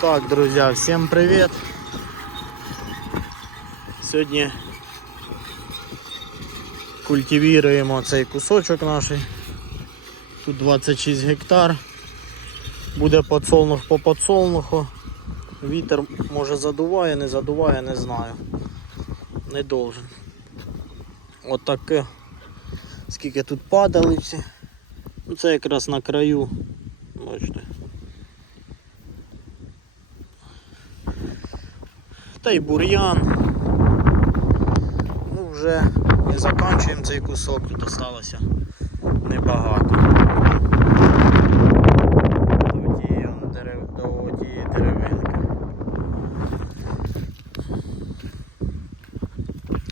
Так, друзья, всем привет! Сьогодні культивуємо цей кусочок наш. Тут 26 гектар. Буде подсолнух по подсолнуху. Вітер може задуває, не задуває, не знаю. Не должен. От таке. Скільки тут падали всі. Ну це якраз на краю. Бачите. Та й бур'ян. Ну вже не закінчуємо цей кусок, тут осталося небагато. До тієї дерев... деревинки.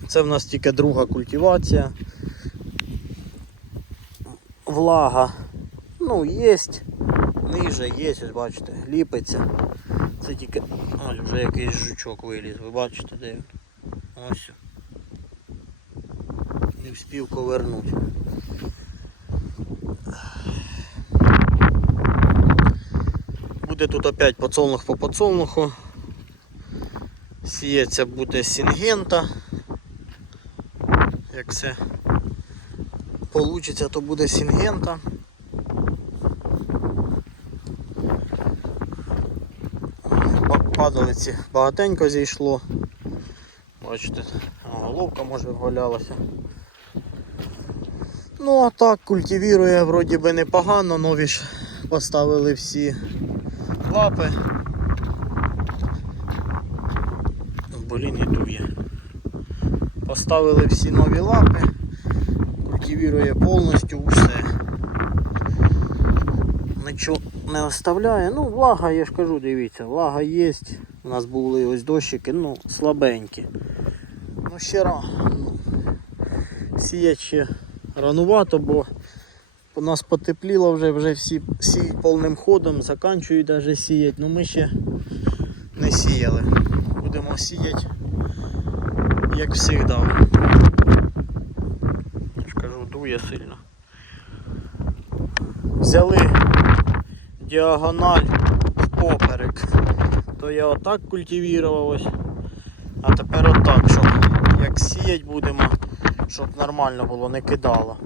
Це в нас тільки друга культивація. Влага. Ну, є, ниже є, бачите, ліпиться. Це тільки... Ось вже якийсь жучок виліз, ви бачите де він? Ось. Не встиг ковернути. Буде тут опять подсолнух по подсолнуху. Сіється буде сінгента. Як все получиться, то буде сінгента. Падалиці багатенько зійшло. Бачите, головка може валялася. Ну а так культивірує вроді би непогано, нові ж поставили всі лапи. Блін, і дує. Поставили всі нові лапи, культивірує повністю усе. Нічого не оставляє. Ну, влага, я ж кажу, дивіться, влага є. У нас були ось дощики, ну, слабенькі. Ну, ще рано. Сіять ще ранувато, бо у нас потепліло вже, вже всі сіють повним ходом, заканчують навіть сіять, ну ми ще не сіяли. Будемо сіяти, як завжди. Я ж кажу, дує сильно. Взяли діагональ поперек. То я отак культивував ось. А тепер отак, щоб як сіять будемо, щоб нормально було, не кидало.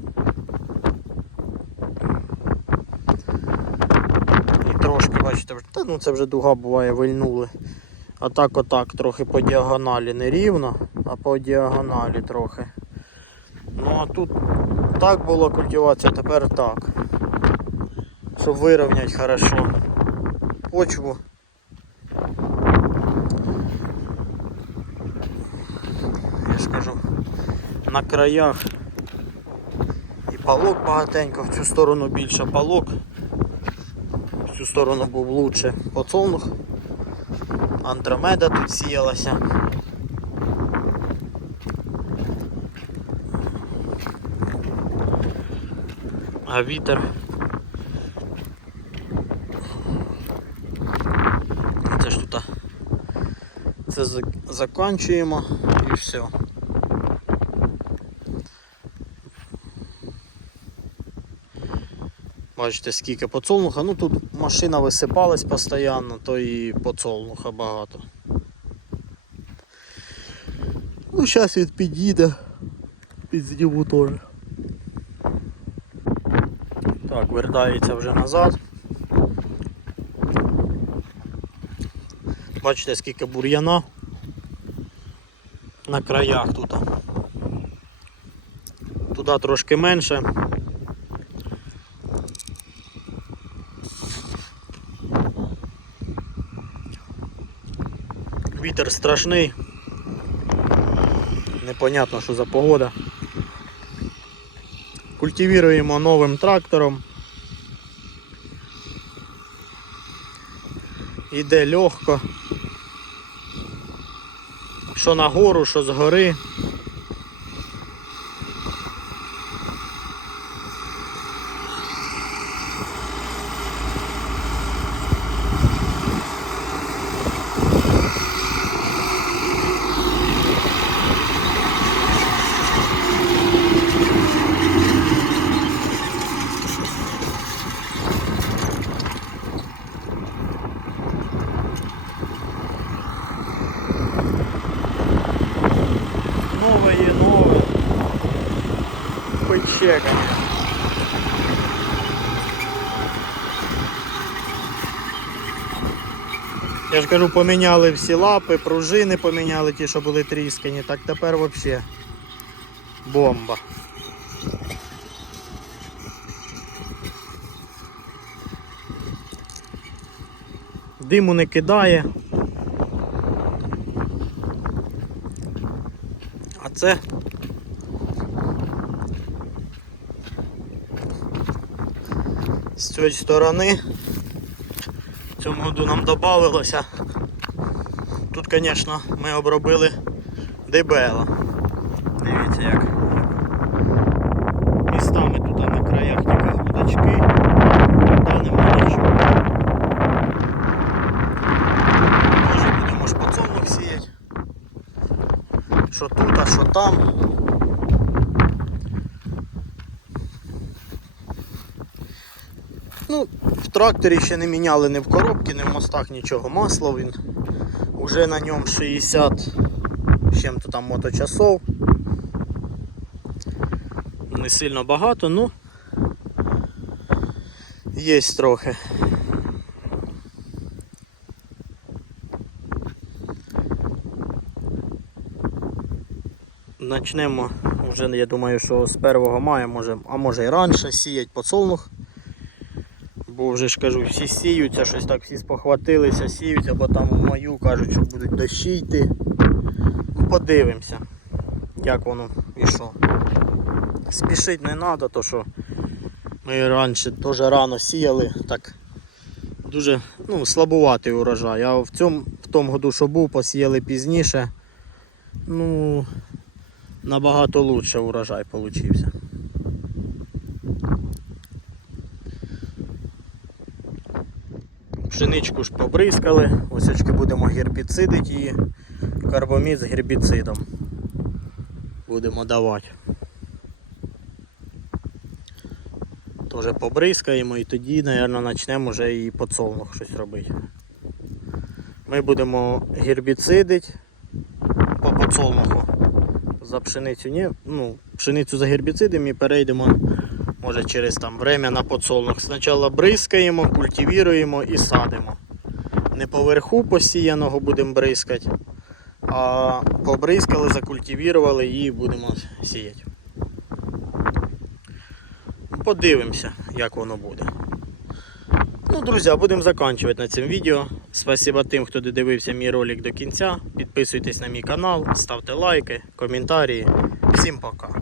І трошки, бачите, та ну це вже дуга буває, вильнули. А так отак трохи по діагоналі не рівно, а по діагоналі трохи. Ну а тут так була культивація, тепер так. Щоб вирівняти хорошо почву. Я ж кажу, на краях і палок багатенько, в цю сторону більше палок, в цю сторону був лучше подсолнух. Андромеда тут сіялася. А вітер. Це ж тут. а, Це закінчуємо і все. Бачите, скільки подсолнуха. Ну тут машина висипалась постійно, то і подсолнуха багато. Ну зараз він під'їде, підзніму теж. Так, вертається вже назад. Бачите, скільки бур'яна на краях тут. Туди трошки менше. Вітер страшний. Непонятно, що за погода. Культивуємо новим трактором. Іде легко. Що на гору, що з вообще. Я ж кажу, поміняли всі лапи, пружини поміняли ті, що були тріскані, так тепер взагалі бомба. Диму не кидає. А це з цієї сторони в цьому году нам додавалося. Тут, звісно, ми обробили дебела. Дивіться як. Містами тут на краях тільки гудочки, та нема нічого. Може будемо ж подсолнух сіяти. Що тут, а що там. Ну, в тракторі ще не міняли ні в коробці, ні в мостах нічого. Масло він. Уже на ньому 60 з чим-то там моточасов. Не сильно багато, ну є трохи. Начнемо вже, я думаю, що з 1 мая, може, а може і раніше сіять подсолнух. Бо вже ж кажу, всі сіються, щось так всі спохватилися, сіються, бо там в маю кажуть, що будуть дощі йти. Ну, Подивимося, як воно і що. Спішити не треба, то що ми раніше теж рано сіяли, так дуже ну, слабуватий урожай. А в цьому в тому году, що був, посіяли пізніше. Ну, набагато лучше урожай получився. Пшеничку ж побризкали, ось очки будемо гербіцидити її, карбомід з гербіцидом будемо давати. Тоже побризкаємо і тоді, мабуть, почнемо вже і подсолнух щось робити. Ми будемо гербіцидити по подсолнуху за пшеницю. Ні, ну, пшеницю за гербіцидом і перейдемо може через там время на подсолнух. Спочатку бризкаємо, культивіруємо і садимо. Не поверху посіяного будемо бризкати, а побризкали, закультивірували і будемо сіяти. Подивимося, як воно буде. Ну, друзі, будемо закінчувати на цьому відео. Спасибо тим, хто додивився мій ролик до кінця. Підписуйтесь на мій канал, ставте лайки, коментарі. Всім пока.